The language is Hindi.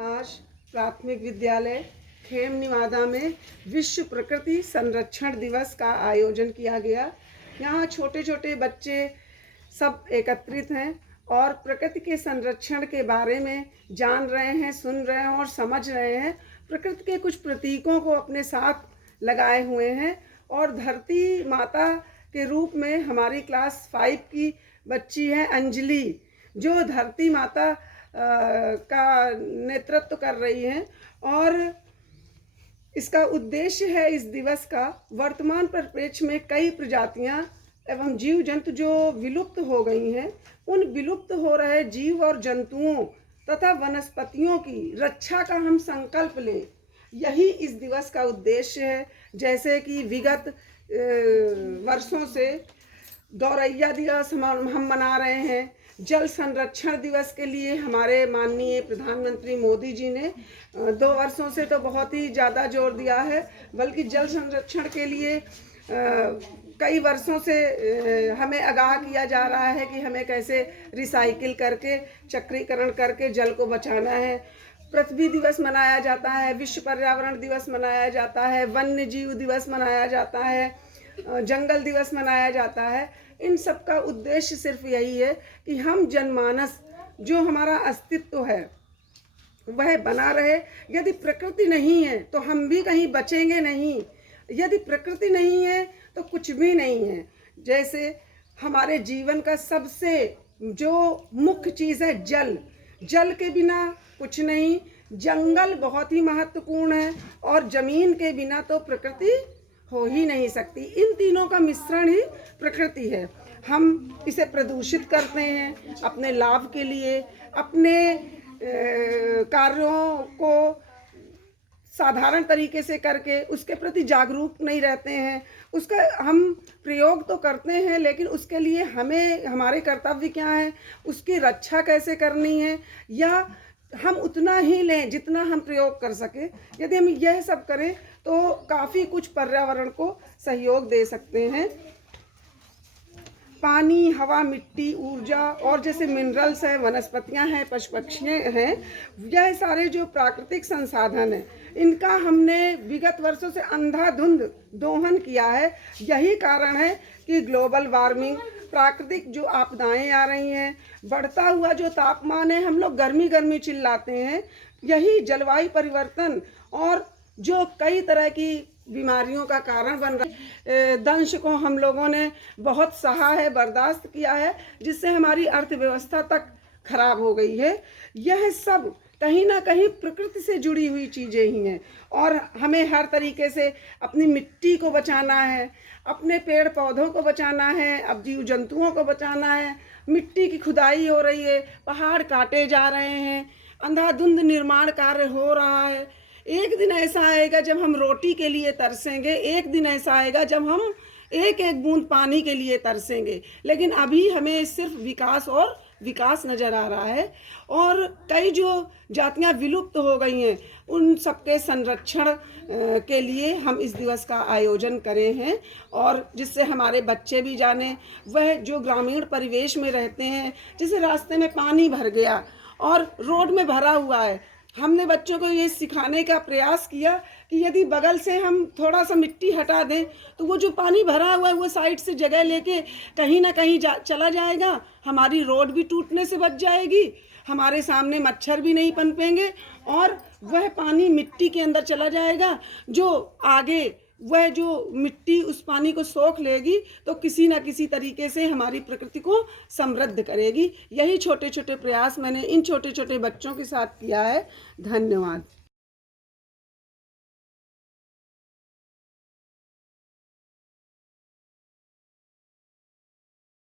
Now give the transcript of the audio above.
आज प्राथमिक विद्यालय खेम निवादा में विश्व प्रकृति संरक्षण दिवस का आयोजन किया गया। यहाँ छोटे छोटे बच्चे सब एकत्रित हैं और प्रकृति के संरक्षण के बारे में जान रहे हैं, सुन रहे हैं और समझ रहे हैं। प्रकृति के कुछ प्रतीकों को अपने साथ लगाए हुए हैं और धरती माता के रूप में हमारी क्लास 5 की बच्ची है अंजलि, जो धरती माता का नेतृत्व कर रही हैं। और इसका उद्देश्य है इस दिवस का, वर्तमान परिप्रेक्ष्य में कई प्रजातियां एवं जीव जंतु जो विलुप्त हो गई हैं, उन विलुप्त हो रहे जीव और जंतुओं तथा वनस्पतियों की रक्षा का हम संकल्प लें, यही इस दिवस का उद्देश्य है। जैसे कि विगत वर्षों से गौरैया दिवस हम मना रहे हैं। जल संरक्षण दिवस के लिए हमारे माननीय प्रधानमंत्री मोदी जी ने 2 वर्षों से तो बहुत ही ज़्यादा जोर दिया है, बल्कि जल संरक्षण के लिए कई वर्षों से हमें आगाह किया जा रहा है कि हमें कैसे रिसाइकिल करके, चक्रीकरण करके जल को बचाना है। पृथ्वी दिवस मनाया जाता है, विश्व पर्यावरण दिवस मनाया जाता है, वन्य जीव दिवस मनाया जाता है, जंगल दिवस मनाया जाता है। इन सब का उद्देश्य सिर्फ यही है कि हम जनमानस, जो हमारा अस्तित्व है, वह बना रहे। यदि प्रकृति नहीं है तो हम भी कहीं बचेंगे नहीं, यदि प्रकृति नहीं है तो कुछ भी नहीं है। जैसे हमारे जीवन का सबसे जो मुख्य चीज़ है जल, जल के बिना कुछ नहीं। जंगल बहुत ही महत्वपूर्ण है और ज़मीन के बिना तो प्रकृति हो ही नहीं सकती। इन तीनों का मिश्रण ही प्रकृति है। हम इसे प्रदूषित करते हैं अपने लाभ के लिए, अपने कार्यों को साधारण तरीके से करके उसके प्रति जागरूक नहीं रहते हैं। उसका हम प्रयोग तो करते हैं, लेकिन उसके लिए हमें हमारे कर्तव्य क्या है, उसकी रक्षा कैसे करनी है, या हम उतना ही लें जितना हम प्रयोग कर सके। यदि हम यह सब करें तो काफ़ी कुछ पर्यावरण को सहयोग दे सकते हैं। पानी, हवा, मिट्टी, ऊर्जा और जैसे मिनरल्स हैं, वनस्पतियां हैं, पशु पक्षी हैं, यह सारे जो प्राकृतिक संसाधन हैं, इनका हमने विगत वर्षों से अंधाधुंध दोहन किया है। यही कारण है कि ग्लोबल वार्मिंग, प्राकृतिक जो आपदाएं आ रही हैं, बढ़ता हुआ जो तापमान है, हम लोग गर्मी गर्मी चिल्लाते हैं, यही जलवायु परिवर्तन और जो कई तरह की बीमारियों का कारण बन रहा है। दंश को हम लोगों ने बहुत सहा है, बर्दाश्त किया है, जिससे हमारी अर्थव्यवस्था तक खराब हो गई है। यह सब कहीं ना कहीं प्रकृति से जुड़ी हुई चीज़ें ही हैं और हमें हर तरीके से अपनी मिट्टी को बचाना है, अपने पेड़ पौधों को बचाना है, अब जीव जंतुओं को बचाना है। मिट्टी की खुदाई हो रही है, पहाड़ काटे जा रहे हैं, अंधाधुंध निर्माण कार्य हो रहा है। एक दिन ऐसा आएगा जब हम रोटी के लिए तरसेंगे, एक दिन ऐसा आएगा जब हम एक एक बूंद पानी के लिए तरसेंगे। लेकिन अभी हमें सिर्फ विकास और विकास नज़र आ रहा है और कई जो जातियां विलुप्त हो गई हैं, उन सबके संरक्षण के लिए हम इस दिवस का आयोजन करे हैं। और जिससे हमारे बच्चे भी जाने, वह जो ग्रामीण परिवेश में रहते हैं, जैसे रास्ते में पानी भर गया और रोड में भरा हुआ है, हमने बच्चों को ये सिखाने का प्रयास किया कि यदि बगल से हम थोड़ा सा मिट्टी हटा दें तो वो जो पानी भरा हुआ है वो साइड से जगह लेके कहीं ना कहीं चला जाएगा, हमारी रोड भी टूटने से बच जाएगी, हमारे सामने मच्छर भी नहीं पनपेंगे और वह पानी मिट्टी के अंदर चला जाएगा, जो आगे वह जो मिट्टी उस पानी को सोख लेगी तो किसी न किसी तरीके से हमारी प्रकृति को समृद्ध करेगी। यही छोटे छोटे प्रयास मैंने इन छोटे छोटे बच्चों के साथ किया है। धन्यवाद।